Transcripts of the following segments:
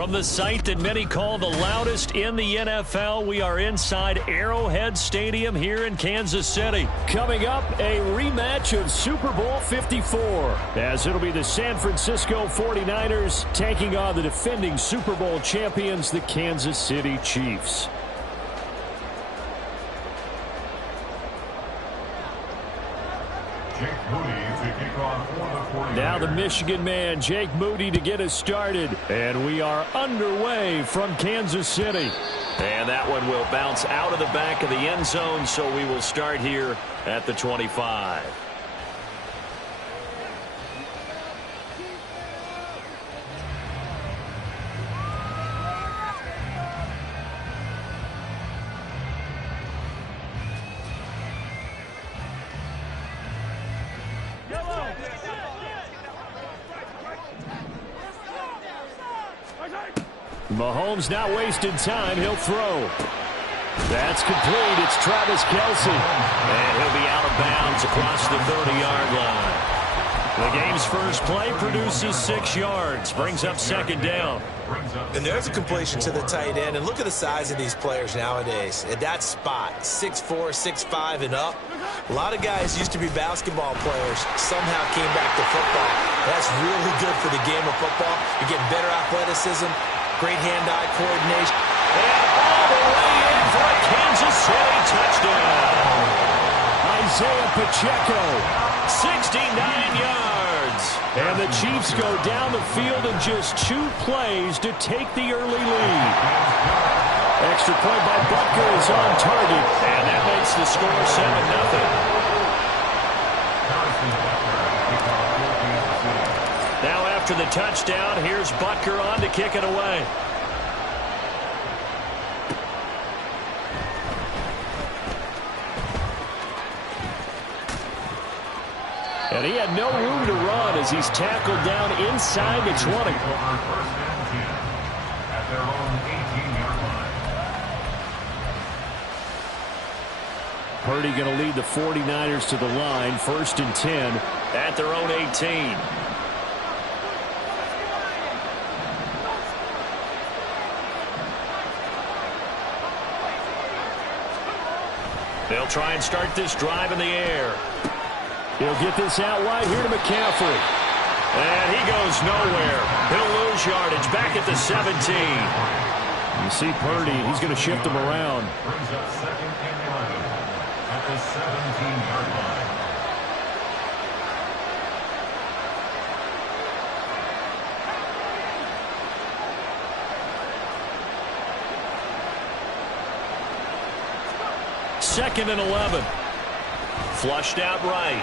From the site that many call the loudest in the NFL, we are inside Arrowhead Stadium here in Kansas City. Coming up, a rematch of Super Bowl 54, as it'll be the San Francisco 49ers taking on the defending Super Bowl champions, the Kansas City Chiefs. Now the Michigan man, Jake Moody, to get us started. And we are underway from Kansas City. And that one will bounce out of the back of the end zone, so we will start here at the 25. Mahomes not wasting time. He'll throw. That's complete. It's Travis Kelce. And he'll be out of bounds across the 30-yard line. The game's first play produces 6 yards. Brings up second down. And there's a completion to the tight end. And look at the size of these players nowadays. At that spot, 6'4", 6'5", and up. A lot of guys used to be basketball players, somehow came back to football. That's really good for the game of football. You're getting better athleticism, great hand-eye coordination. And all the way in for a Kansas City touchdown. Isaiah Pacheco, 69 yards. And the Chiefs go down the field in just 2 plays to take the early lead. Extra point by Butker is on target. And that makes the score 7-0. Now after the touchdown, here's Butker on to kick it away. And he had no room to run as he's tackled down inside the 20. Purdy going to lead the 49ers to the line, 1st and 10 at their own 18. They'll try and start this drive in the air. He'll get this out wide here to McCaffrey. And he goes nowhere. He'll lose yardage back at the 17. You see Purdy, he's going to shift him around. Brings up 2nd and 11 at the 17-yard line. Second and 11. Flushed out right.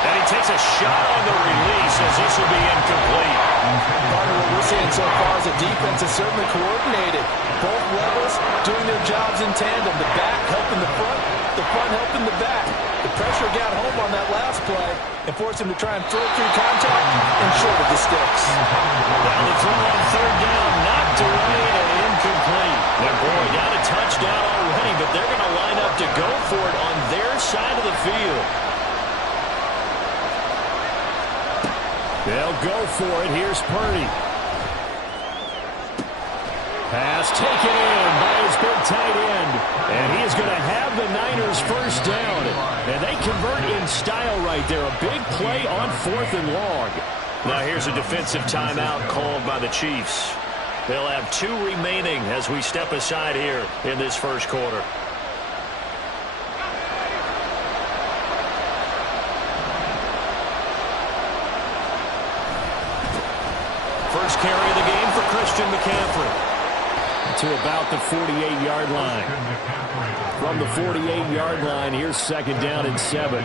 And he takes a shot on the release as this will be incomplete. Part of what we're seeing so far is the defense is certainly coordinated. Both levels doing their jobs in tandem. The back helping the front helping the back. The pressure got home on that last play and forced him to try and throw through contact and short of the sticks. Now the throw on 3rd down, knocked away and incomplete. Now, boy, got a touchdown already, but they're going to line up to go for it on their side of the field. They'll go for it. Here's Purdy. Pass taken in by his big tight end. And he is going to have the Niners 1st down. And they convert in style right there. A big play on 4th and long. Now here's a defensive timeout called by the Chiefs. They'll have 2 remaining as we step aside here in this first quarter. First carry of the game for Christian McCaffrey. To about the 48-yard line. From the 48-yard line, here's 2nd down and 7.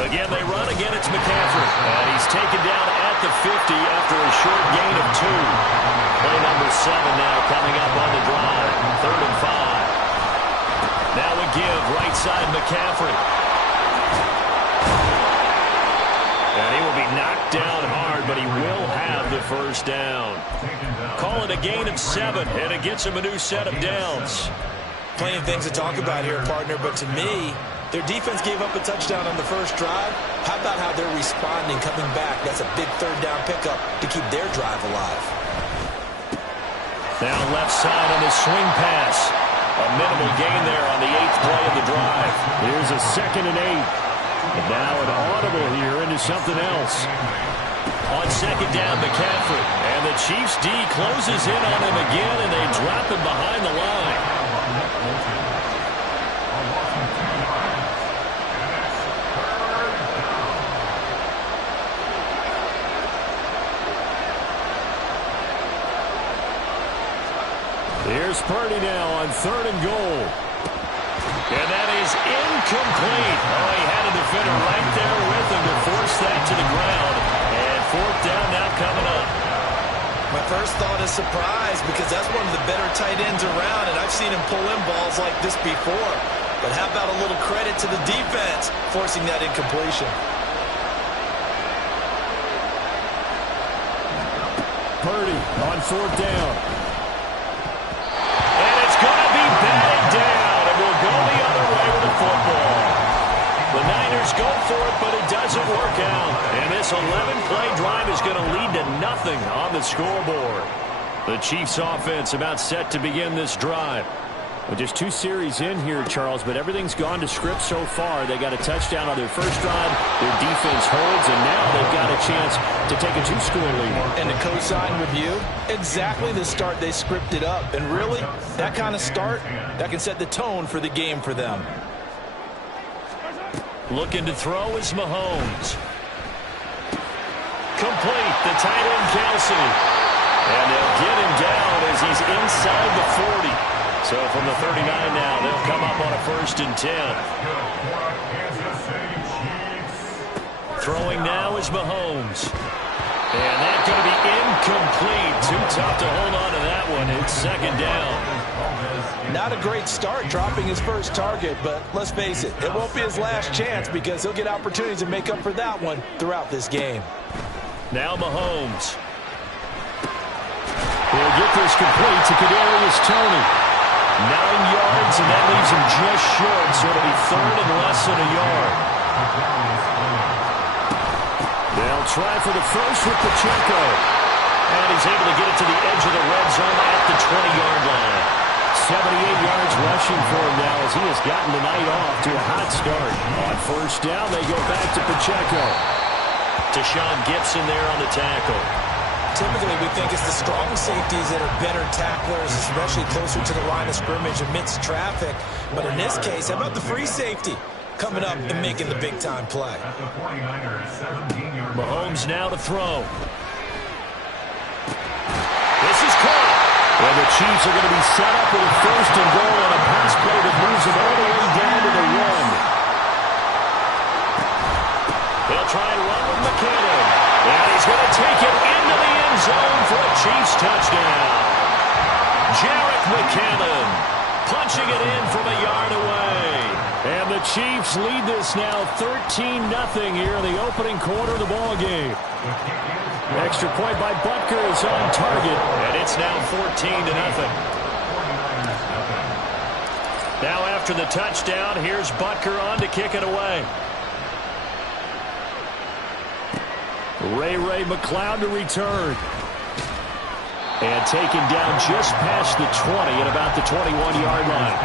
Again, they run. Again, it's McCaffrey. And he's taken down at the 50 after a short gain of 2. Play number 7 now coming up on the drive. 3rd and 5. Now we give right side McCaffrey. And he will be knocked down hard, but he will have the 1st down. Call it a gain of 7, and it gets him a new set of downs. Plenty of things to talk about here, partner, but to me, Their defense gave up a touchdown on the first drive. How about how they're responding, coming back? That's a big third down pickup to keep their drive alive. Now left side on the swing pass. A minimal gain there on the 8th play of the drive. Here's a 2nd and 8. And now an audible here into something else. On 2nd down, McCaffrey. And the Chiefs D closes in on him again, and they drop him behind the line. Here's Purdy now on 3rd and goal. And that is incomplete. Oh, he had a defender right there with him to force that to the ground. And 4th down now coming up. My first thought is surprise, because that's one of the better tight ends around, and I've seen him pull in balls like this before. But how about a little credit to the defense forcing that incompletion? Purdy on 4th down. Going to be batted down, and will go the other way with the football. The Niners go for it, but it doesn't work out. And this 11-play drive is going to lead to nothing on the scoreboard. The Chiefs offense about set to begin this drive. Well, just 2 series in here, Charles, but everything's gone to script so far. They got a touchdown on their first drive. Their defense holds, and now they've got a chance to take a 2-score lead. And to co-sign with you, exactly the start they scripted up. And really, that kind of start, that can set the tone for the game for them. Looking to throw is Mahomes. Complete, the tight end Kelsey. And they'll get him down as he's inside the 40. So from the 39 now, they'll come up on a 1st and 10. Throwing now is Mahomes. And that's going to be incomplete. Too tough to hold on to that one. It's 2nd down. Not a great start dropping his first target, but let's face it, it won't be his last chance because he'll get opportunities to make up for that one throughout this game. Now Mahomes. He'll get this complete to Kadarius Toney. 9 yards, and that leaves him just short, so it'll be 3rd and less than a yard. They'll try for the first with Pacheco. And he's able to get it to the edge of the red zone at the 20-yard line. 78 yards rushing for him now as he has gotten the night off to a hot start. On 1st down, they go back to Pacheco. Deshaun Gibson there on the tackle. Typically, we think it's the strong safeties that are better tacklers, especially closer to the line of scrimmage amidst traffic. But in this case, how about the free safety coming up and making the big-time play? Mahomes now to throw. This is caught. And the Chiefs are going to be set up with a 1st and goal on a pass play that moves them all the way down to the 1. They'll try and run with McKinnon. And he's going to take it into the end zone for a Chiefs touchdown. Jerick McKinnon punching it in from a yard away. And the Chiefs lead this now 13-0 here in the opening quarter of the ballgame. Extra point by Butker is on target, and it's now 14-0. Now after the touchdown, here's Butker on to kick it away. Ray McLeod to return. And taken down just past the 20 at about the 21-yard line.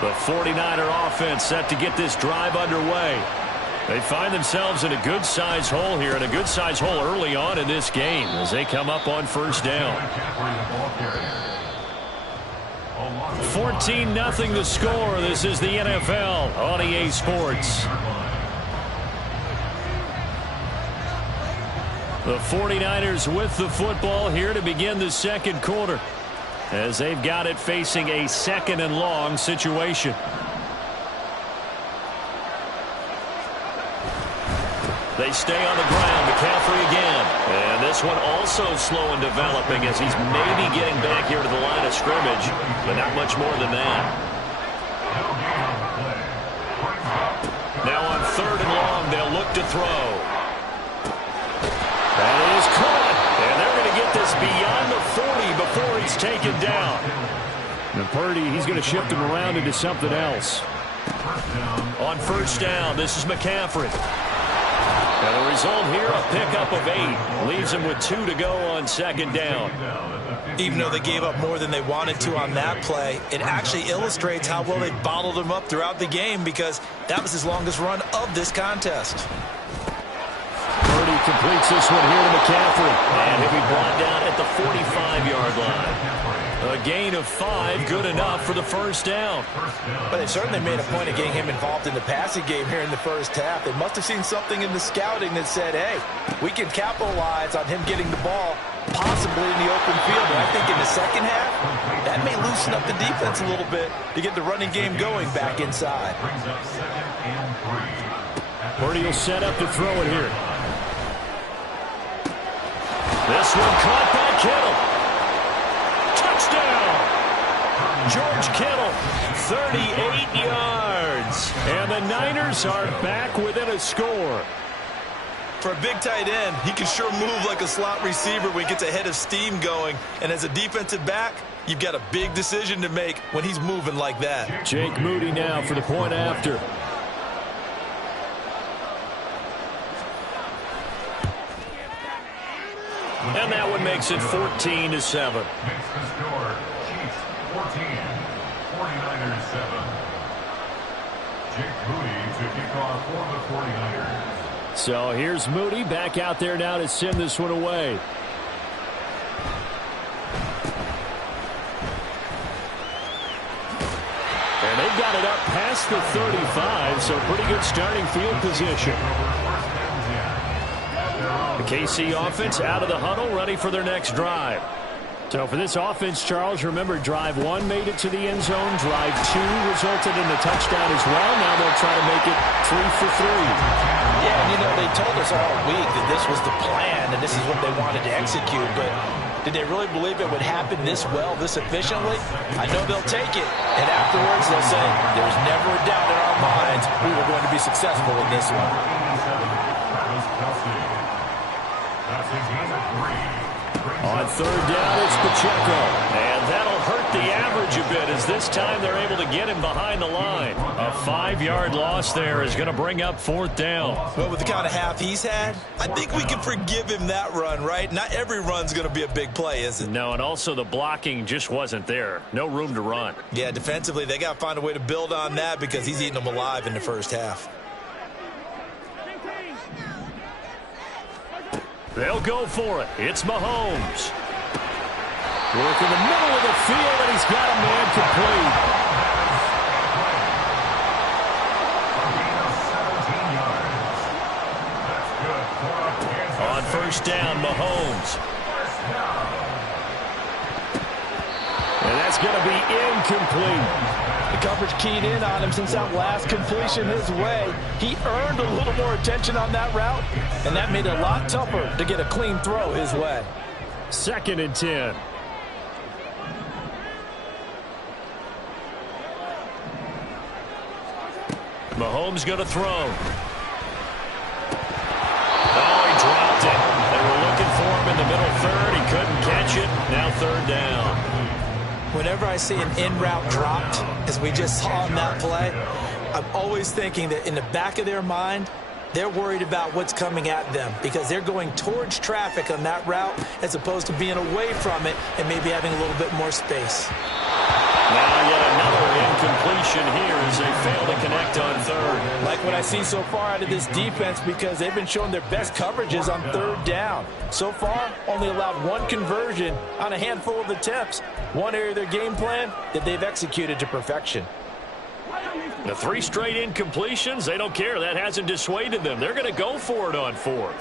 The 49er offense set to get this drive underway. They find themselves in a good-sized hole here, and a good-sized hole early on in this game as they come up on 1st down. 14-0 the score. This is the NFL on EA Sports. The 49ers with the football here to begin the 2nd quarter as they've got it facing a 2nd and long situation. They stay on the ground. McCaffrey again. And this one also slow in developing as he's maybe getting back here to the line of scrimmage, but not much more than that. Now on 3rd and long, they'll look to throw. That is caught. And they're going to get this beyond the 40 before he's taken down. And Purdy, he's going to shift him around into something else. On first down, this is McCaffrey. And the result here, a pickup of 8. Leaves him with 2 to go on second down. Even though they gave up more than they wanted to on that play, it actually illustrates how well they bottled him up throughout the game because that was his longest run of this contest. Purdy completes this one here to McCaffrey. And he'll be brought down at the 45-yard line. A gain of 5, good enough for the first down. But they certainly made a point of getting him involved in the passing game here in the first half. They must have seen something in the scouting that said, hey, we can capitalize on him getting the ball possibly in the open field. And I think in the second half, that may loosen up the defense a little bit to get the running game going back inside. Purdy will set up to throw it here. This one caught by Kittle. Touchdown! George Kittle, 38 yards. And the Niners are back within a score. For a big tight end, he can sure move like a slot receiver when he gets a head of steam going. And as a defensive back, you've got a big decision to make when he's moving like that. Jake Moody now for the point after. And that one makes it 14-7. Makes the score Chiefs 14, 49ers 7. Jake Moody to kick off for the 49ers. So here's Moody back out there now to send this one away. And they've got it up past the 35, so pretty good starting field position. The KC offense out of the huddle, ready for their next drive. So for this offense, Charles, remember, drive 1 made it to the end zone. Drive 2 resulted in a touchdown as well. Now they'll try to make it 3 for 3. Yeah, and you know, they told us all week that this was the plan and this is what they wanted to execute. But did they really believe it would happen this well, this efficiently? I know they'll take it. And afterwards, they'll say, there's never a doubt in our minds we were going to be successful in this one. On third down, it's Pacheco. And that'll hurt the average a bit as this time they're able to get him behind the line. A 5-yard loss there is going to bring up fourth down. Well, with the kind of half he's had, I think we can forgive him that run, right? Not every run's going to be a big play, is it? No, and also the blocking just wasn't there. No room to run. Yeah, defensively, they got to find a way to build on that because he's eating them alive in the first half. They'll go for it. It's Mahomes. Work in the middle of the field, and he's got a man complete. On first down, Mahomes. And that's going to be incomplete. The coverage keyed in on him since that last completion his way. He earned a little more attention on that route, and that made it a lot tougher to get a clean throw his way. 2nd and 10. Mahomes going to throw. Oh, he dropped it. They were looking for him in the middle third. He couldn't catch it. Now third down. Whenever I see an in-route dropped, as we just saw in that play, I'm always thinking that in the back of their mind, they're worried about what's coming at them because they're going towards traffic on that route as opposed to being away from it and maybe having a little bit more space. Now yet another incompletion here as they fail to connect on third. Like what I see so far out of this defense because they've been showing their best coverages on third down. So far, only allowed 1 conversion on a handful of attempts. One area of their game plan that they've executed to perfection. The 3 straight incompletions, they don't care. That hasn't dissuaded them. They're going to go for it on fourth.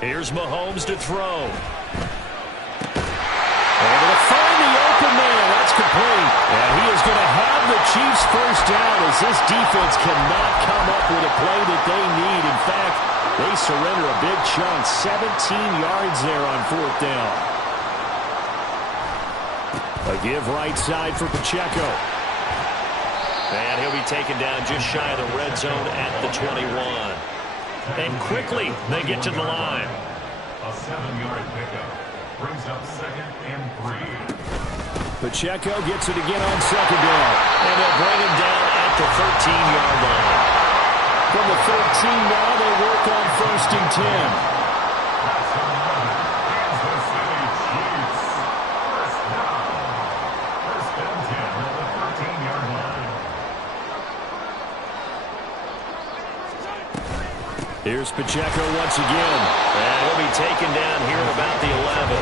Here's Mahomes to throw. Able to find the open man. That's complete. And he is going to have the Chiefs first down as this defense cannot come up with a play that they need. In fact, they surrender a big chunk. 17 yards there on fourth down. A give right side for Pacheco. And he'll be taken down just shy of the red zone at the 21. And quickly they get to the line. A 7-yard pickup. Brings up 2nd and 3. Pacheco gets it again on 2nd down. And they'll bring him down at the 13-yard line. From the 13 now, they work on 1st and 10. Here's Pacheco once again. And he'll be taken down here at about the 11.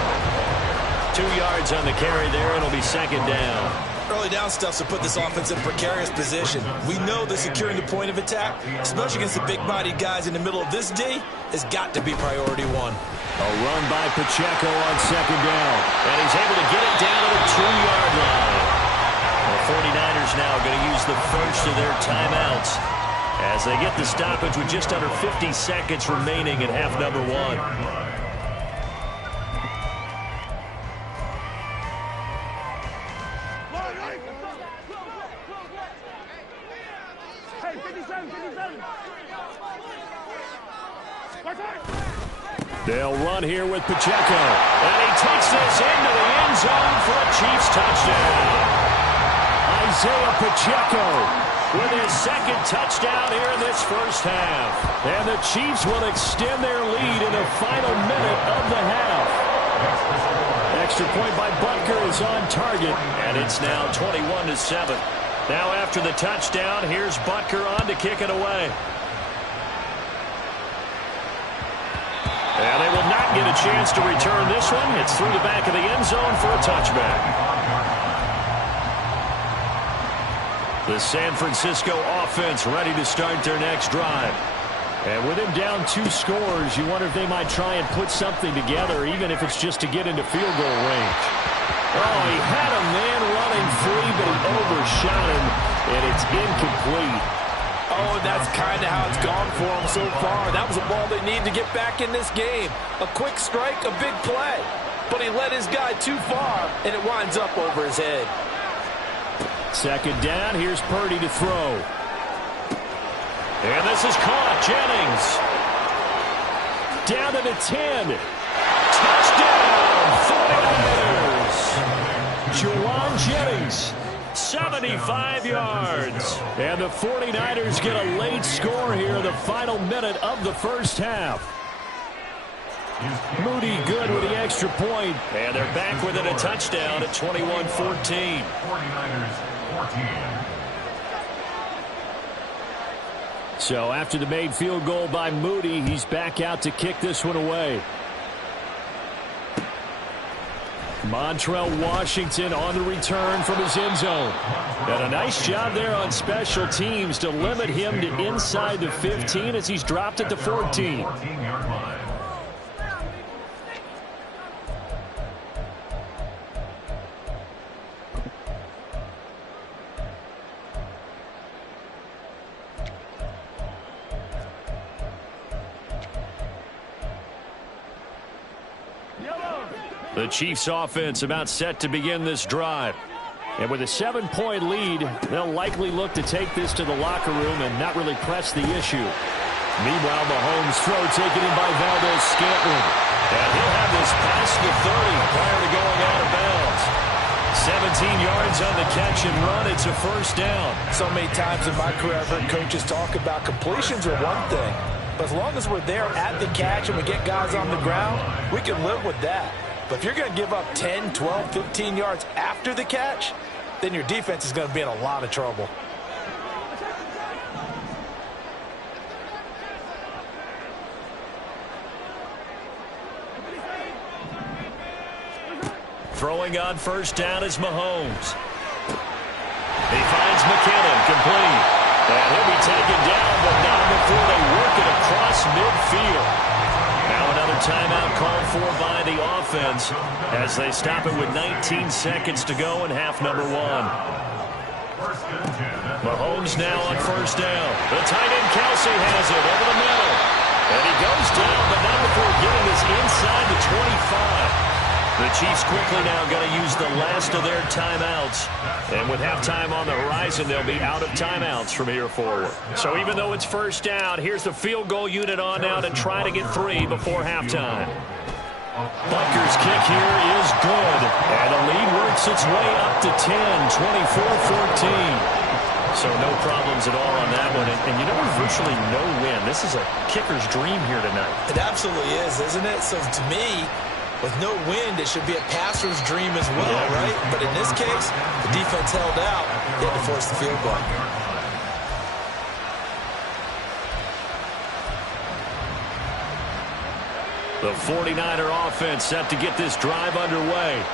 2 yards on the carry there, and it'll be 2nd down. Early down stuff to put this offense in precarious position. We know that securing the point of attack, especially against the big-bodied guys in the middle of this D, has got to be priority 1. A run by Pacheco on 2nd down. And he's able to get it down to the 2-yard line. The 49ers now going to use the first of their timeouts as they get the stoppage with just under 50 seconds remaining in half number 1. They'll run here with Pacheco. And he takes this into the end zone for a Chiefs touchdown. Isaiah Pacheco with his 2nd touchdown here in this first half. And the Chiefs will extend their lead in the final minute of the half. Extra point by Butker is on target. And it's now 21-7. Now after the touchdown, here's Butker on to kick it away. And they will not get a chance to return this one. It's through the back of the end zone for a touchback. The San Francisco offense ready to start their next drive. And with him down 2 scores, you wonder if they might try and put something together, even if it's just to get into field goal range. Oh, he had a man running free, but he overshot him, and it's incomplete. Oh, that's kind of how it's gone for him so far. That was a ball they need to get back in this game. A quick strike, a big play. But he led his guy too far, and it winds up over his head. 2nd down, here's Purdy to throw. And this is caught. Jennings. Down to the 10. Touchdown, 49ers. Juwan Jennings, 75 yards. And the 49ers get a late score here in the final minute of the first half. Moody good with the extra point. And they're back within a touchdown at 21-14. 49ers 14. So after the made field goal by Moody, he's back out to kick this one away. Montrell Washington on the return from his end zone. And a nice job there on special teams to limit him to inside the 15 as he's dropped at the 14. 14-yard line. The Chiefs offense about set to begin this drive. And with a 7-point lead, they'll likely look to take this to the locker room and not really press the issue. Meanwhile, Mahomes' throw taken in by Valdez-Scantling. And he'll have this past the 30 prior to going out of bounds. 17 yards on the catch and run. It's a first down. So many times in my career, I've heard coaches talk about completions are one thing. But as long as we're there at the catch and we get guys on the ground, we can live with that. But if you're going to give up 10, 12, 15 yards after the catch, then your defense is going to be in a lot of trouble. Throwing on first down is Mahomes. He finds McKinnon, complete. And he'll be taken down, but not before they work it across midfield. Now another timeout called for by the offense as they stop it with 19 seconds to go in half number 1. Mahomes now on first down. The tight end Kelsey has it over the middle. And he goes down, but not before getting this inside the 25. The Chiefs quickly now going to use the last of their timeouts. And with halftime on the horizon, they'll be out of timeouts from here forward. So even though it's first down, here's the field goal unit on now to try to get 3 before halftime. Bucker's kick here is good. And the lead works its way up to 10, 24-14. So no problems at all on that one. And you know, virtually no win. This is a kicker's dream here tonight. It absolutely is, isn't it? So to me, with no wind, it should be a passer's dream as well, right? But in this case, the defense held out. They had to force the field goal. The 49er offense set to get this drive underway.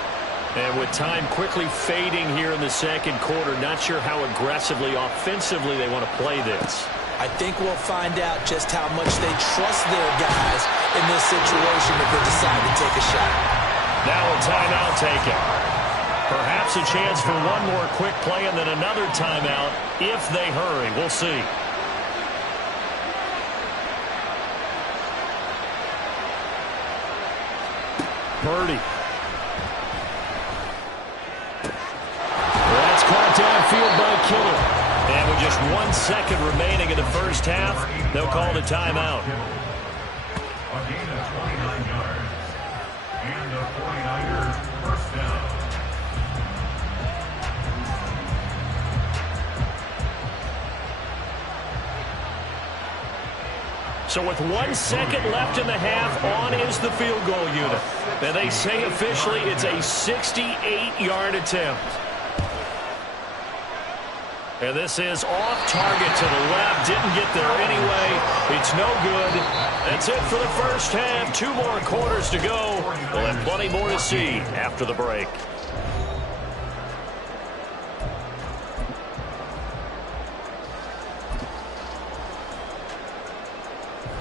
And with time quickly fading here in the second quarter, not sure how aggressively, offensively they want to play this. I think we'll find out just how much they trust their guys in this situation if they decide to take a shot. Now a timeout taken. Perhaps a chance for one more quick play and then another timeout if they hurry. We'll see. Purdy. That's caught downfield by Kittle. And with just 1 second remaining in the first half, they'll call it a timeout. A gain of 29 yards. And the 49ers first down. So with 1 second left in the half, on is the field goal unit. And they say officially it's a 68-yard attempt. And this is off target to the left. Didn't get there anyway. It's no good. That's it for the first half. 2 more quarters to go. We'll have plenty more to see after the break.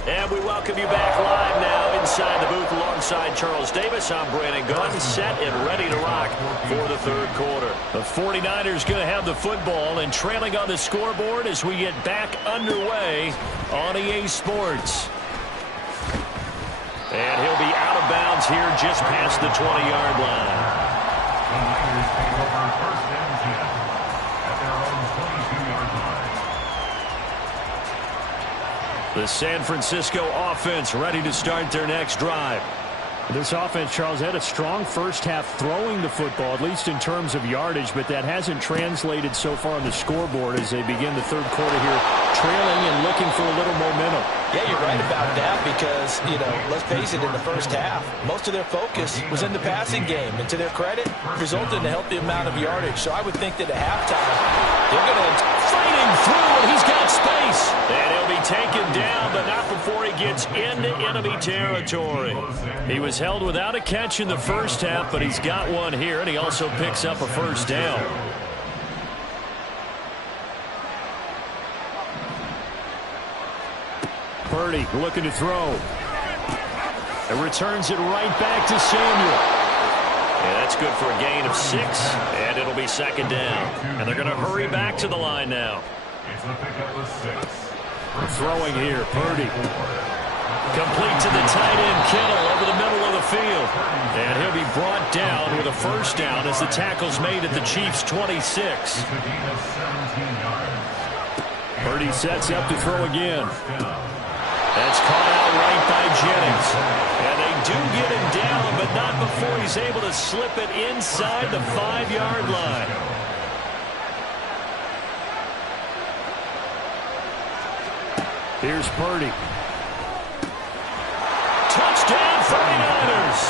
And we welcome you back live now inside the booth alongside Charles Davis. I'm Brandon Gunn, set and ready to rock for the third quarter. The 49ers going to have the football and trailing on the scoreboard as we get back underway on EA Sports. And he'll be out of bounds here just past the 20-yard line. The Niners take over first and 10 at their own 22-yard line. The San Francisco offense ready to start their next drive. This offense, Charles, had a strong first half throwing the football, at least in terms of yardage, but that hasn't translated so far on the scoreboard as they begin the third quarter here, trailing and looking for a little momentum. Yeah, you're right about that because, you know, let's face it, in the first half, most of their focus was in the passing game. And to their credit, resulted in a healthy amount of yardage. So I would think that at halftime, they're going to fighting through, and he's got space. And he'll be taken down, but not before he gets into enemy territory. He was held without a catch in the first half, but he's got one here, and he also picks up a first down. Purdy looking to throw. And returns it right back to Samuel. Yeah, that's good for a gain of 6, and it'll be second down. And they're going to hurry back to the line now. It's a pickup of 6. Throwing here, Purdy. Complete to the tight end, Kittle, over the middle of the field. And he'll be brought down with a first down as the tackle's made at the Chiefs' 26. It's a gain of 17 yards. Purdy sets up to throw again. That's caught out right by Jennings. And they do get him down, but not before he's able to slip it inside the 5-yard line. Here's Purdy. Touchdown 49ers.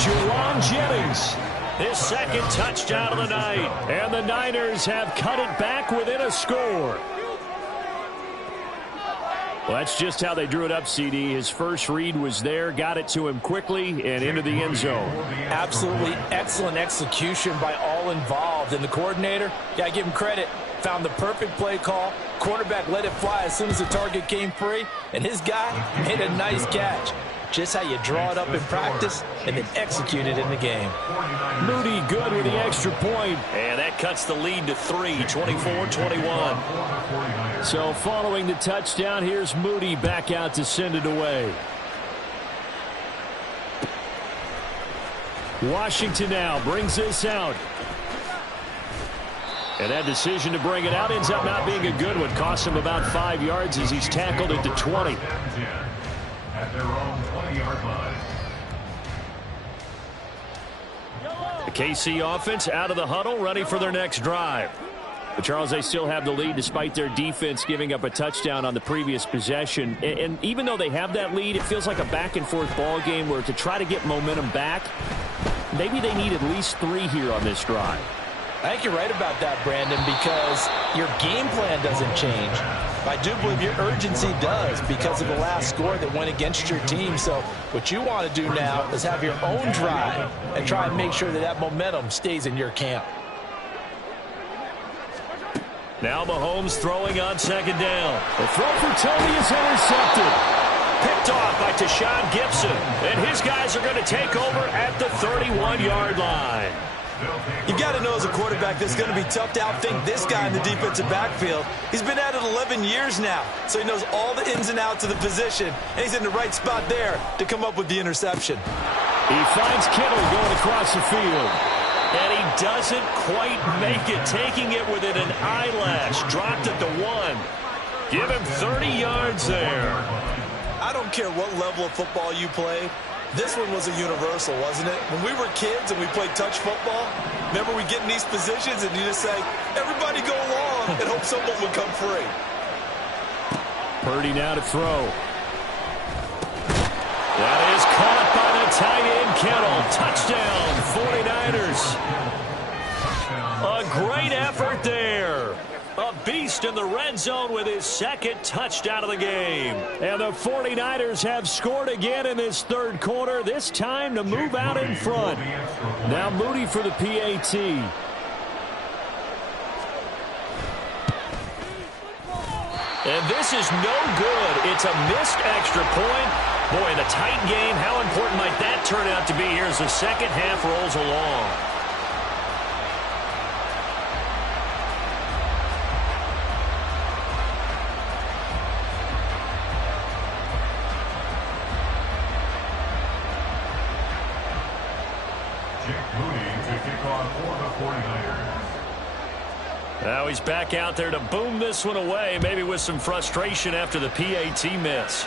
Juwan Jennings, his second touchdown of the night. And the Niners have cut it back within a score. Well, that's just how they drew it up, CD. His first read was there, got it to him quickly, and into the end zone. absolutely excellent execution by all involved. And the coordinator, got to give him credit, found the perfect play call. Quarterback let it fly as soon as the target came free, and his guy made a nice catch. Just how you draw it up in practice and then execute it in the game. Moody good with the extra point. And that cuts the lead to 3, 24-21. So following the touchdown, here's Moody back out to send it away. Washington now brings this out. And that decision to bring it out ends up not being a good one. Costs him about 5 yards as he's tackled at the 20. At their own 20-yard line. The KC offense out of the huddle, ready for their next drive. But Charles, they still have the lead despite their defense giving up a touchdown on the previous possession. And even though they have that lead, it feels like a back-and-forth ball game where to try to get momentum back, maybe they need at least 3 here on this drive. I think you're right about that, Brandon, because your game plan doesn't change. I do believe your urgency does because of the last score that went against your team. So what you want to do now is have your own drive and try and make sure that that momentum stays in your camp. Now Mahomes throwing on second down. The throw for Tony is intercepted. Picked off by Tashawn Gibson. And his guys are going to take over at the 31-yard line. You've got to know as a quarterback that it's going to be tough to outthink this guy in the defensive backfield. He's been at it 11 years now, so he knows all the ins and outs of the position, and he's in the right spot there to come up with the interception. He finds Kittle going across the field. And he doesn't quite make it, taking it within an eyelash. Dropped at the 1. Give him 30 yards there. I don't care what level of football you play. This one was a universal, wasn't it? When we were kids and we played touch football, remember we get in these positions and you just say, everybody go along, and hope someone would come free. Purdy now to throw. That is caught by the tight end, Kittle. Touchdown, 49ers. A great effort there. A beast in the red zone with his second touchdown of the game. And the 49ers have scored again in this third quarter, this time to move out in front. Now Moody for the PAT. And this is no good. It's a missed extra point. Boy, in a tight game, how important might that turn out to be here as the second half rolls along? Now he's back out there to boom this one away, maybe with some frustration after the PAT miss.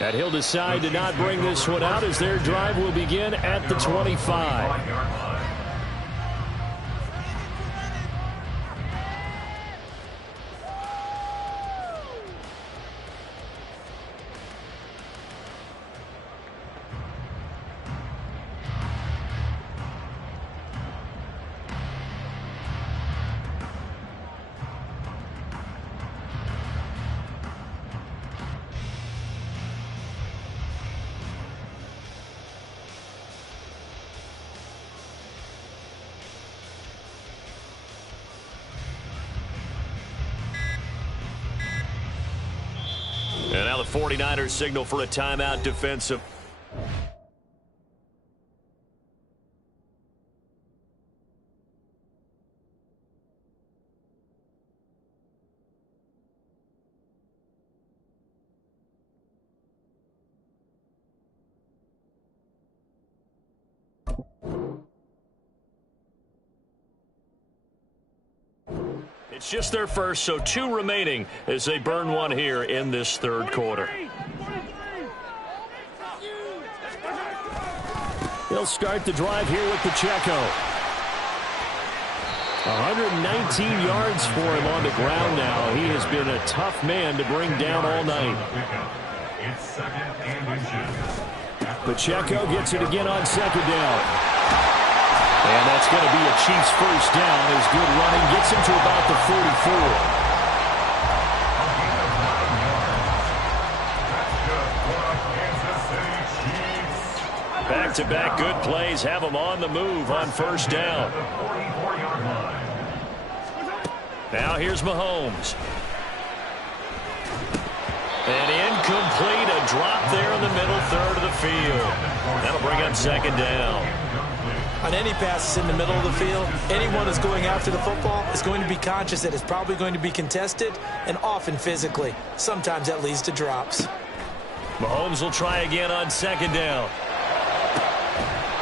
And he'll decide to not bring this one out as their drive will begin at the 25. And now the 49ers signal for a timeout defensive. It's just their first, so 2 remaining as they burn one here in this third quarter. They'll start the drive here with Pacheco. 119 yards for him on the ground now. He has been a tough man to bring down all night. Pacheco gets it again on second down. And that's going to be a Chiefs first down as good running gets him to about the 44. Back-to-back good plays have them on the move on first down. Now here's Mahomes. And incomplete, a drop there in the middle third of the field. That'll bring up second down. On any passes in the middle of the field, anyone who's going after the football is going to be conscious that it's probably going to be contested and often physically. Sometimes that leads to drops. Mahomes will try again on second down.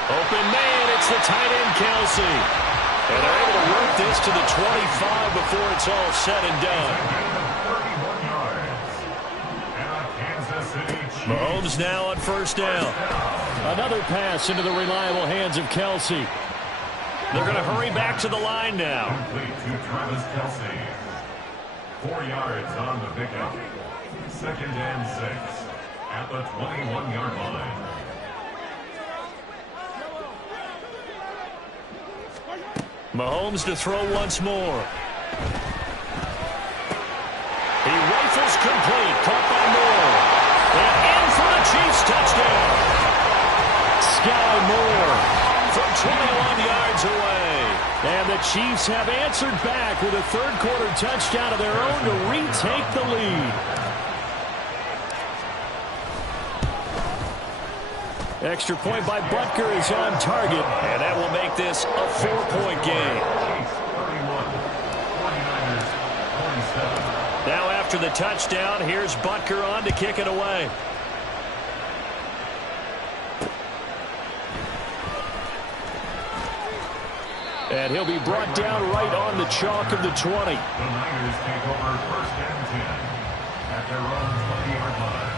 Open man, it's the tight end Kelsey. And they're able to work this to the 25 before it's all said and done. 31 yards. And a Kansas City Mahomes now on first down. Another pass into the reliable hands of Kelsey. They're going to hurry back to the line now. Complete to Travis Kelsey. 4 yards on the pickup. 2nd and 6 at the 21-yard line. Mahomes to throw once more. He rifles complete. Caught by Moore. And in for the Chiefs touchdown. Sky Moore from 21 yards away. And the Chiefs have answered back with a third-quarter touchdown of their own to retake the lead. Extra point by Butker is on target. And that will make this a 4-point game. Now after the touchdown, here's Butker on to kick it away. And he'll be brought down right on the chalk of the 20. The Niners take over 1st and 10 at their own 20-yard line.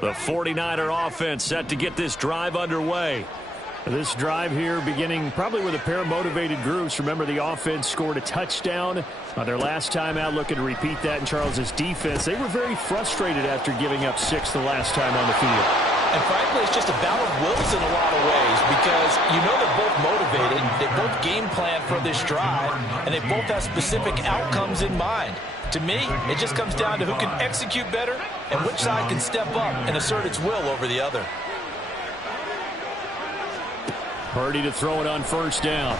The 49er offense set to get this drive underway. This drive here beginning probably with a pair of motivated groups. Remember, the offense scored a touchdown on their last time out, looking to repeat that in Charles's defense. They were very frustrated after giving up 6 the last time on the field. And frankly, it's just a battle of wills in a lot of ways because you know they're both motivated. They both game plan for this drive, and they both have specific outcomes in mind. To me, it just comes down to who can execute better and which side can step up and assert its will over the other. Purdy to throw it on first down.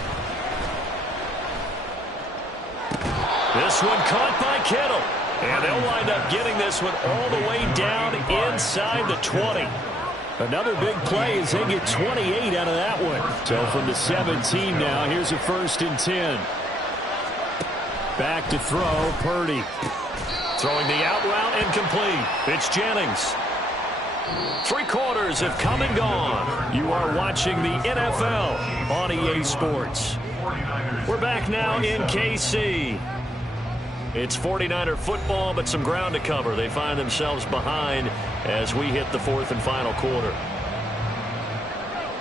This one caught by Kittle. And they'll wind up getting this one all the way down inside the 20. Another big play as they get 28 out of that one. So from the 17 now, here's a 1st and 10. Back to throw, Purdy. Throwing the out route incomplete. It's Jennings. 3 quarters have come and gone. You are watching the NFL on EA Sports. We're back now in KC. It's 49er football, but some ground to cover. They find themselves behind as we hit the 4th and final quarter.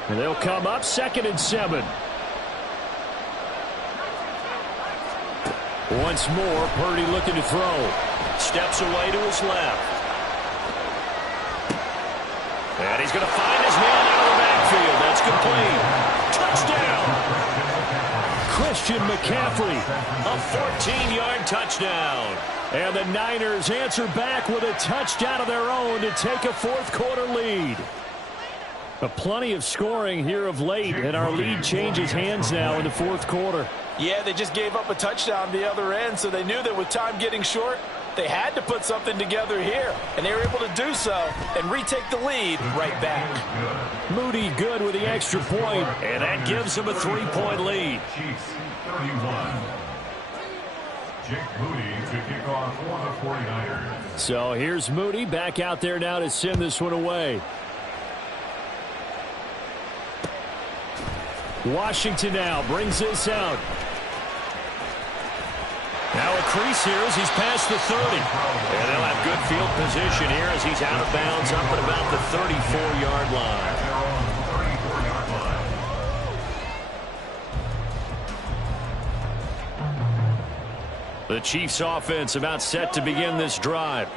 And they'll come up 2nd and 7. Once more, Purdy looking to throw. Steps away to his left. And he's going to find his man out of the backfield. That's complete. Touchdown. Christian McCaffrey, a 14-yard touchdown. And the Niners answer back with a touchdown of their own to take a 4th quarter lead. Plenty of scoring here of late, and our lead changes hands now in the 4th quarter. Yeah, they just gave up a touchdown the other end, so they knew that with time getting short, they had to put something together here, and they were able to do so and retake the lead right back. Moody good with the extra point, and that gives them a 3-point lead. Chiefs 31. Jake Moody to kick off for the 49ers. So here's Moody back out there now to send this one away. Washington now brings this out. Now a crease here as he's past the 30. And they'll have good field position here as he's out of bounds up at about the 34-yard line. The Chiefs offense about set to begin this drive.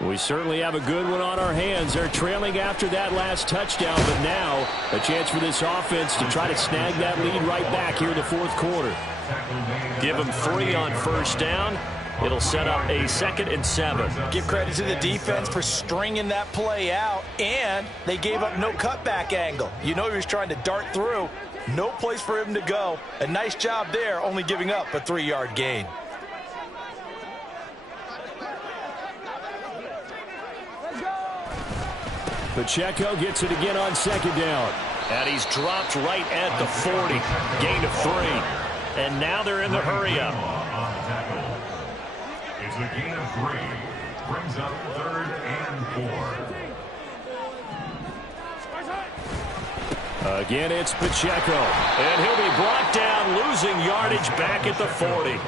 We certainly have a good one on our hands. They're trailing after that last touchdown, but now a chance for this offense to try to snag that lead right back here in the 4th quarter. Give them 3 on 1st down. It'll set up a 2nd and 7. Give credit to the defense for stringing that play out, and they gave up no cutback angle. You know he was trying to dart through. No place for him to go. A nice job there, only giving up a 3-yard gain. Pacheco gets it again on 2nd down. And he's dropped right at the 40. Gain of 3. And now they're in the hurry-up. It's a gain of 3. Brings up 3rd and 4. Again, it's Pacheco. And he'll be brought down, losing yardage back at the 40.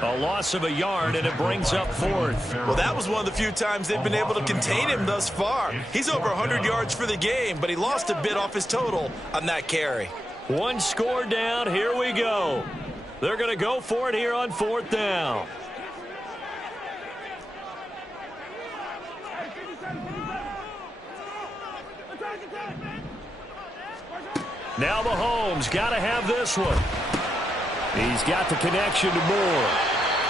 A loss of a yard, and it brings up 4th. Well, that was one of the few times they've been able to contain him thus far. He's over 100 yards for the game, but he lost a bit off his total on that carry. 1 score down. Here we go. They're going to go for it here on 4th down. Now Mahomes got to have this one. He's got the connection to Moore.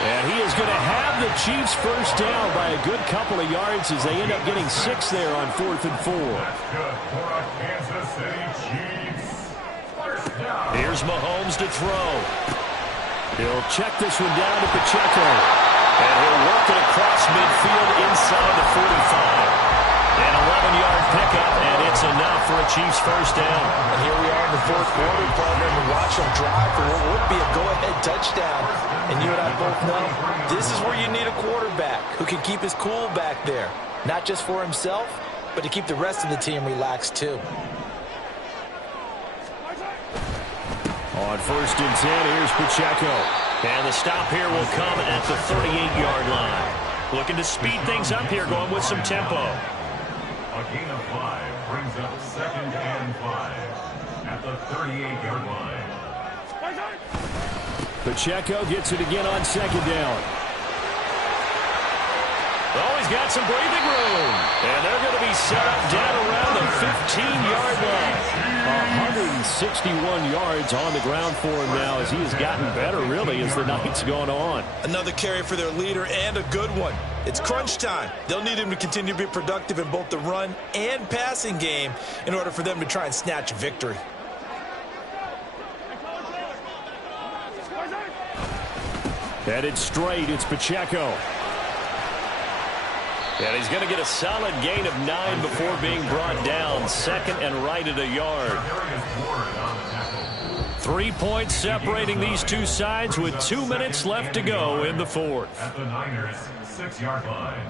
And he is going to have the Chiefs 1st down by a good couple of yards as they end up getting 6 there on 4th and 4. That's good for a Kansas City Chiefs. 1st down. Here's Mahomes to throw. He'll check this one down to Pacheco. And he'll work it across midfield inside the 45. An 11-yard pickup, and it's enough for a Chiefs 1st down. And here we are in the 4th quarter, partner, and watch them drive for what would be a go-ahead touchdown. And you and I both know this is where you need a quarterback who can keep his cool back there. Not just for himself, but to keep the rest of the team relaxed too. On 1st and 10, here's Pacheco. And the stop here will come at the 38-yard line. Looking to speed things up here, going with some tempo. A gain of 5 brings up 2nd and 5 at the 38-yard line. Pacheco gets it again on 2nd down. Oh, he's got some breathing room. And they're going to be set up down around the 15-yard line. 161 yards on the ground for him now as he has gotten better, really, as the night's gone on. Another carry for their leader and a good one. It's crunch time. They'll need him to continue to be productive in both the run and passing game in order for them to try and snatch a victory. Headed straight, it's Pacheco. And he's going to get a solid gain of 9 before being brought down. Second and right at a yard. 3 points separating these two sides with 2 minutes left to go in the fourth. At the Niners' 6-yard line.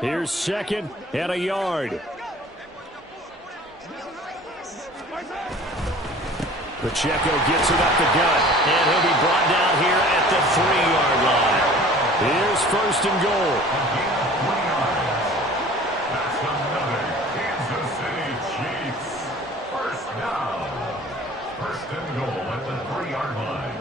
Here's second and a yard. Pacheco gets it up the gut. And he'll be brought down here at the 3-yard line. Here's first and goal. That's another Kansas City Chiefs. First down. First and goal at the 3-yard line.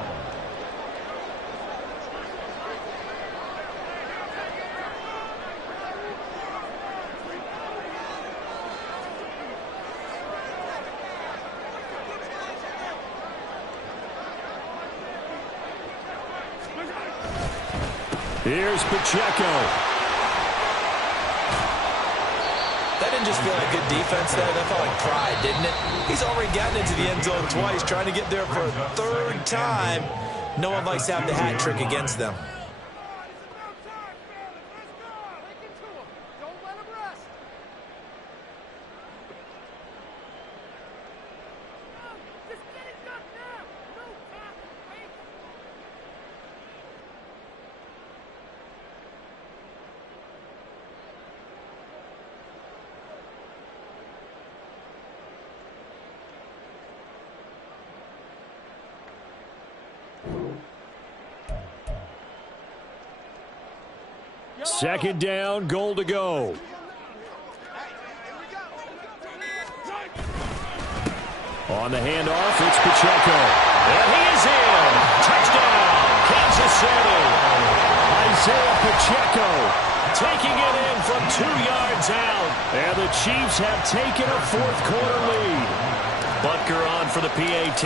Here's Pacheco. That didn't just feel like good defense there. That felt like pride, didn't it? He's already gotten into the end zone twice, trying to get there for a third time. No one likes to have the hat trick against them. Second down, goal to go. On the handoff, it's Pacheco. And he is in. Touchdown, Kansas City. Isaiah Pacheco Taking it in from 2 yards out. And the Chiefs have taken a fourth quarter lead. Butker on for the PAT.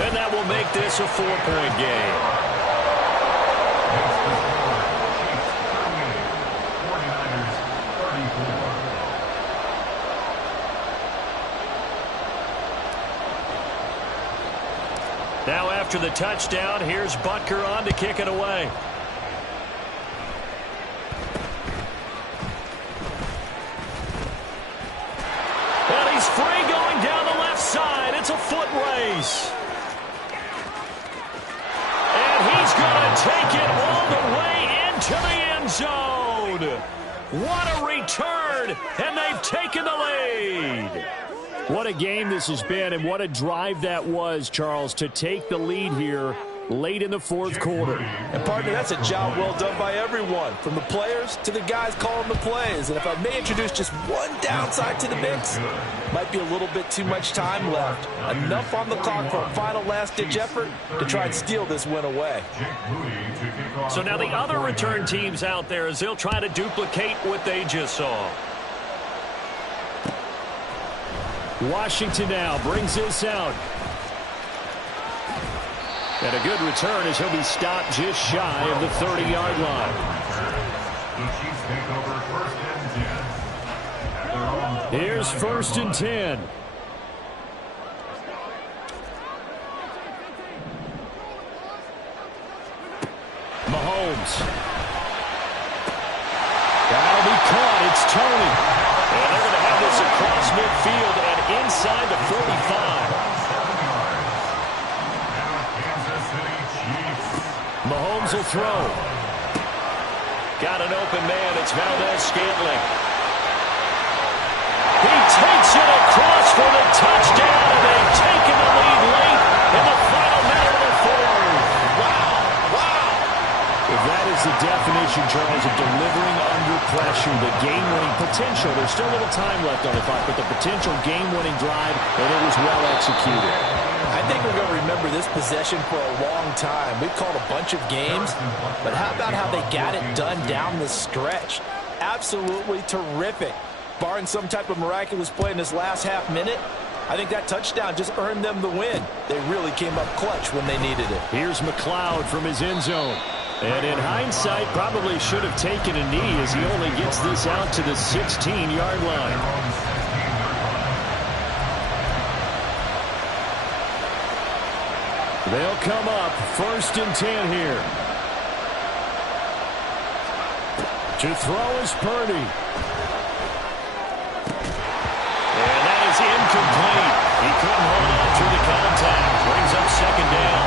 And that will make this a 4-point game. Now after the touchdown, here's Butker on to kick it away. And he's free going down the left side. It's a foot race. And he's going to take it all the way into the end zone. What a return, and they've taken the lead. What a game this has been, and what a drive that was, Charles, to take the lead here late in the fourth quarter. And, partner, that's a job well done by everyone, from the players to the guys calling the plays. And if I may introduce just one downside to the mix, might be a little bit too much time left. Enough on the clock for a final last-ditch effort to try and steal this win away. So now the other return teams out there, as they'll try to duplicate what they just saw. Washington now brings this out. And a good return as he'll be stopped just shy of the 30-yard line. The Chiefs take over first and 10. Here's first and 10. Mahomes. That'll be caught. It's Tony. And they're going to have this across midfield and inside the 45. Mahomes will throw. Got an open man. It's Valdez-Scantling. He takes it across for the touchdown, and they've taken the lead late in the final minute of the fourth. Wow. If that is the definition, Charles, of delivering under pressure, the game-winning potential. There's still a little time left on the clock, but the potential game-winning drive, and it was well executed. I think we're going to remember this possession for a long time. We've called a bunch of games, but how about how they got it done down the stretch? Absolutely terrific. Barring some type of miraculous play in this last half minute, I think that touchdown just earned them the win. They really came up clutch when they needed it. Here's McLeod from his end zone. And in hindsight, probably should have taken a knee as he only gets this out to the 16-yard line. They'll come up 1st and 10 here. To throw is Purdy. And that is incomplete. He couldn't hold on through the contact. Brings up 2nd down.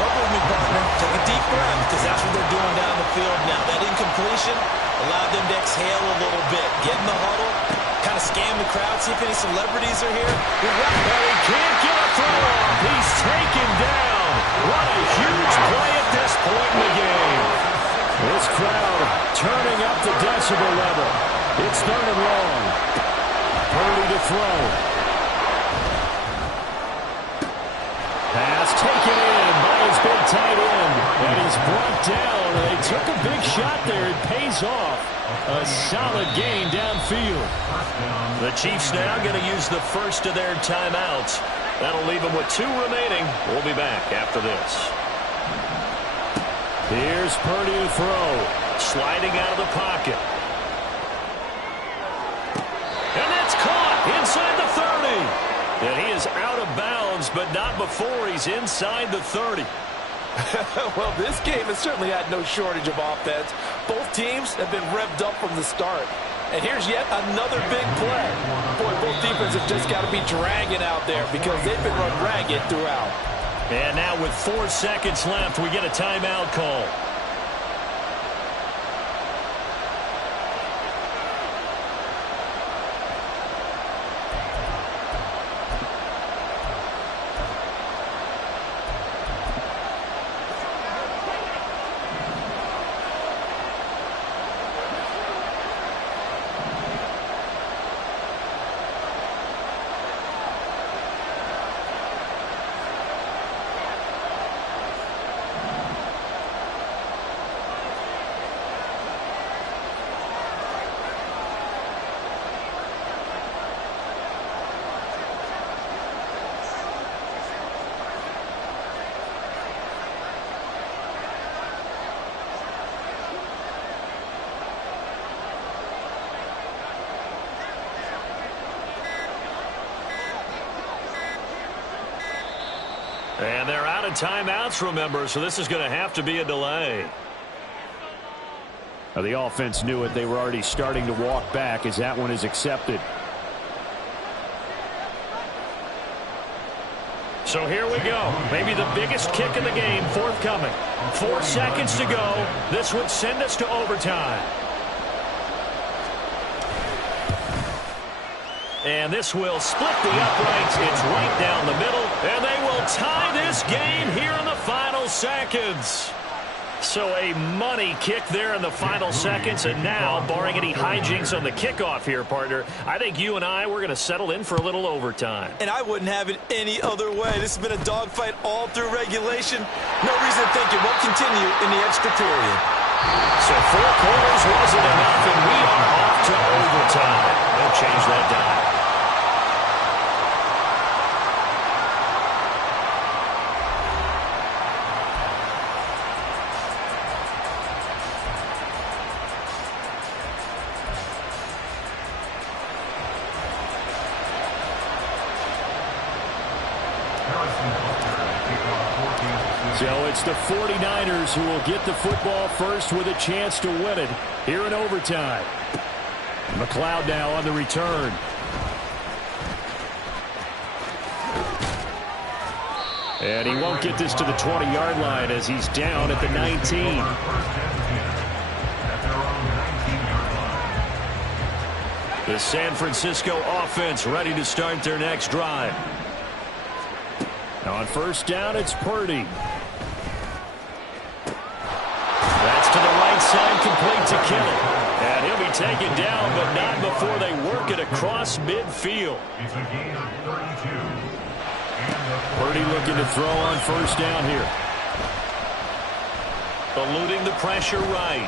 Work with me, partner. Take a deep breath, because that's what they're doing down the field now. That incompletion allowed them to exhale a little bit. Get in the huddle, kind of scan the crowd, see if any celebrities are here. Well, he can't get a throw off. He's taken down. What a huge play at this point in the game. This crowd turning up the decibel level. It's 3rd and long. Purdy to throw. Pass taken in by his big tight end. And he's brought down. They took a big shot there. It pays off. A solid gain downfield. The Chiefs now going to use the first of their timeouts. That'll leave them with 2 remaining. We'll be back after this. Here's Purdy to throw. Sliding out of the pocket. And that's caught inside the 30. And he is out of bounds, but not before he's inside the 30. Well, this game has certainly had no shortage of offense. Both teams have been revved up from the start. And here's yet another big play. Boy, both defenses have just got to be dragging out there because they've been run ragged throughout. And now with 4 seconds left, we get a timeout call. And they're out of timeouts, remember, so this is going to have to be a delay. Now, the offense knew it. They were already starting to walk back as that one is accepted. So here we go. Maybe the biggest kick of the game forthcoming. 4 seconds to go. This would send us to overtime. And this will split the uprights. It's right down the middle. And they will tie this game here in the final seconds. So a money kick there in the final seconds. And now, barring any hijinks on the kickoff here, partner, I think you and I, we're going to settle in for a little overtime. And I wouldn't have it any other way. This has been a dogfight all through regulation. No reason to think it won't continue in the extra period. So 4 quarters wasn't enough, and we are off to overtime. They'll change that dial. So it's the 49ers who will get the football first with a chance to win it here in overtime. McLeod now on the return. And he won't get this to the 20-yard line as he's down at the 19. The San Francisco offense ready to start their next drive. Now on first down, it's Purdy. That's to the right side, complete to Kittle. And he'll be taken down, but not before they work it across midfield. It's a gain of 32. Purdy looking to throw on first down here. Eluding the pressure right.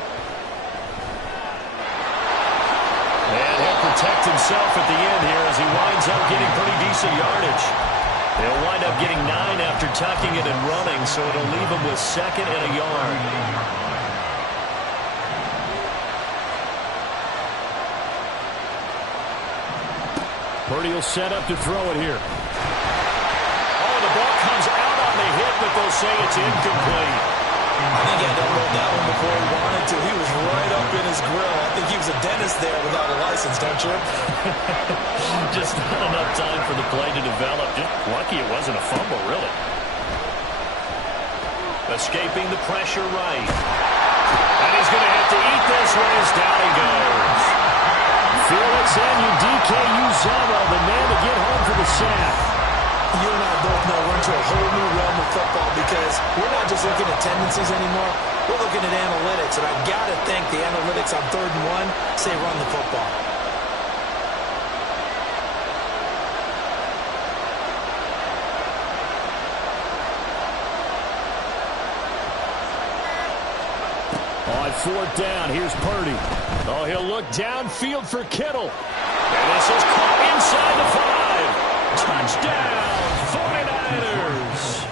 And he'll protect himself at the end here as he winds up getting pretty decent yardage. They'll wind up getting 9 after tucking it and running, so it'll leave him with 2nd and a yard. Purdy will set up to throw it here. Oh, the ball comes out on the hit, but they'll say it's incomplete. I think he had to unload that one before he wanted to. He was right up in his grill. I think he was a dentist there without a license, don't you? Just not enough time for the play to develop. Just lucky it wasn't a fumble, really. Escaping the pressure right. And he's going to have to eat this one as down he goes. Felix Anudike-Uzomah, the man to get home for the sack. You and I both know we're into a whole new realm of football because we're not just looking at tendencies anymore. We're looking at analytics, and I've got to think the analytics on 3rd and 1 say run the football. On 4th down, here's Purdy. Oh, he'll look downfield for Kittle. And this is caught inside the 5. Touchdown, 49ers.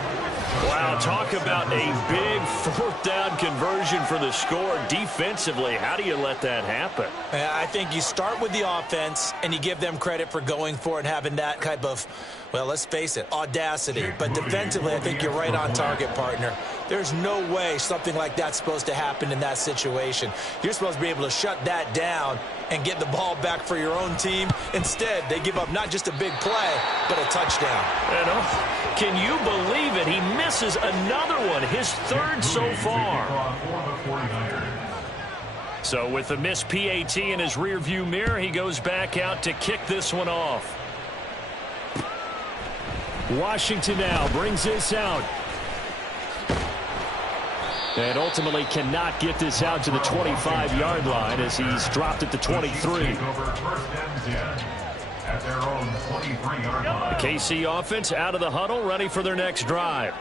Wow, talk about a big 4th down conversion for the score. Defensively, how do you let that happen? I think you start with the offense, and you give them credit for going for it and having that type of, well, let's face it, audacity. But defensively, I think you're right on target, partner. There's no way something like that's supposed to happen in that situation. You're supposed to be able to shut that down and get the ball back for your own team. Instead, they give up not just a big play, but a touchdown. And can you believe it? He misses another one, his 3rd so far. So with the missed PAT in his rearview mirror, he goes back out to kick this one off. Washington now brings this out. And ultimately cannot get this out to the 25-yard line as he's dropped at the 23. The KC offense out of the huddle, ready for their next drive.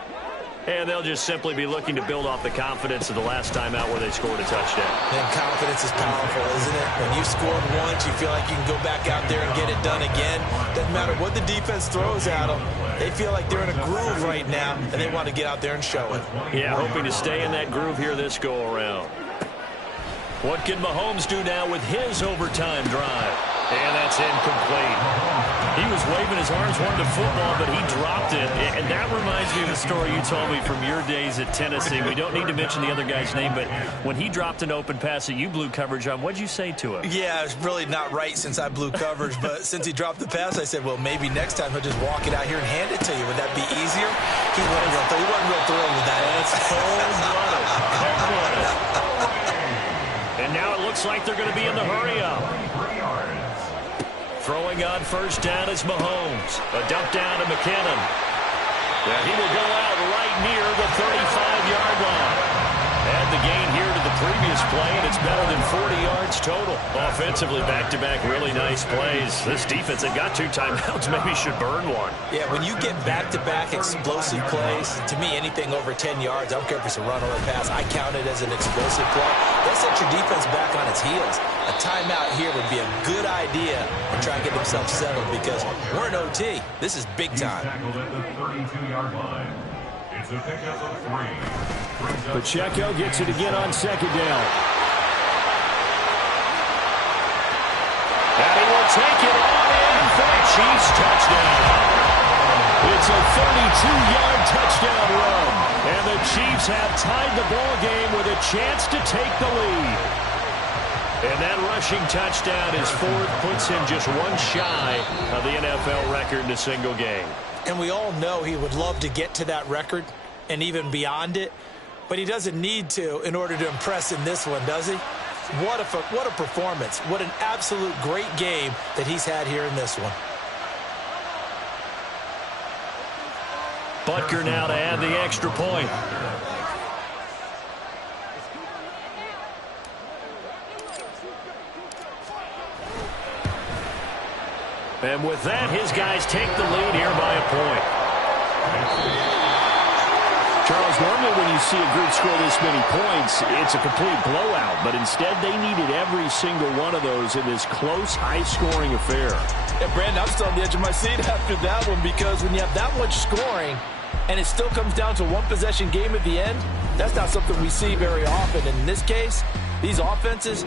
And they'll just simply be looking to build off the confidence of the last time out where they scored a touchdown. And confidence is powerful, isn't it? When you scored once, you feel like you can go back out there and get it done again. Doesn't matter what the defense throws at them. They feel like they're in a groove right now, and they want to get out there and show it. Yeah, hoping to stay in that groove here this go-around. What can Mahomes do now with his overtime drive? And that's incomplete. He was waving his arms, wanted to football, but he dropped it. And that reminds me of the story you told me from your days at Tennessee. We don't need to mention the other guy's name, but when he dropped an open pass that you blew coverage on, what'd you say to him? Yeah, it's really not right since I blew coverage, but since he dropped the pass, I said, well, maybe next time he'll just walk it out here and hand it to you. Would that be easier? He wasn't real thrilled with that. That's cold-blooded. Cold-blooded. And now it looks like they're going to be in the hurry-up. Throwing on 1st down is Mahomes. A dump down to McKinnon. Yeah, he will go out right near the 35-yard line. Add the gain here to the previous play, and it's better than 40 yards total. Offensively, back-to-back really nice plays. This defense, they've got 2 timeouts, maybe should burn one. Yeah, when you get back-to-back explosive plays, to me, anything over 10 yards, I don't care if it's a run or a pass, I count it as an explosive play. That sets your defense back on its heels. A timeout here would be a good idea and try and get themselves settled because we're in OT. This is big time. It's a pickup of 3. Pacheco gets it again on 2nd down. And he will take it on in for a Chiefs touchdown. It's a 32-yard touchdown run. And the Chiefs have tied the ball game with a chance to take the lead. And that rushing touchdown is 4th, puts him just 1 shy of the NFL record in a single game. And we all know he would love to get to that record and even beyond it, but he doesn't need to in order to impress in this one, does he? What a performance. What an absolute great game that he's had here in this one. Butker now to add the extra point. And with that, his guys take the lead here by a point. Charles, normally when you see a group score this many points, it's a complete blowout. But instead, they needed every single one of those in this close, high-scoring affair. Yeah, Brandon, I'm still on the edge of my seat after that one because when you have that much scoring and it still comes down to 1-possession game at the end, that's not something we see very often. And in this case, these offenses,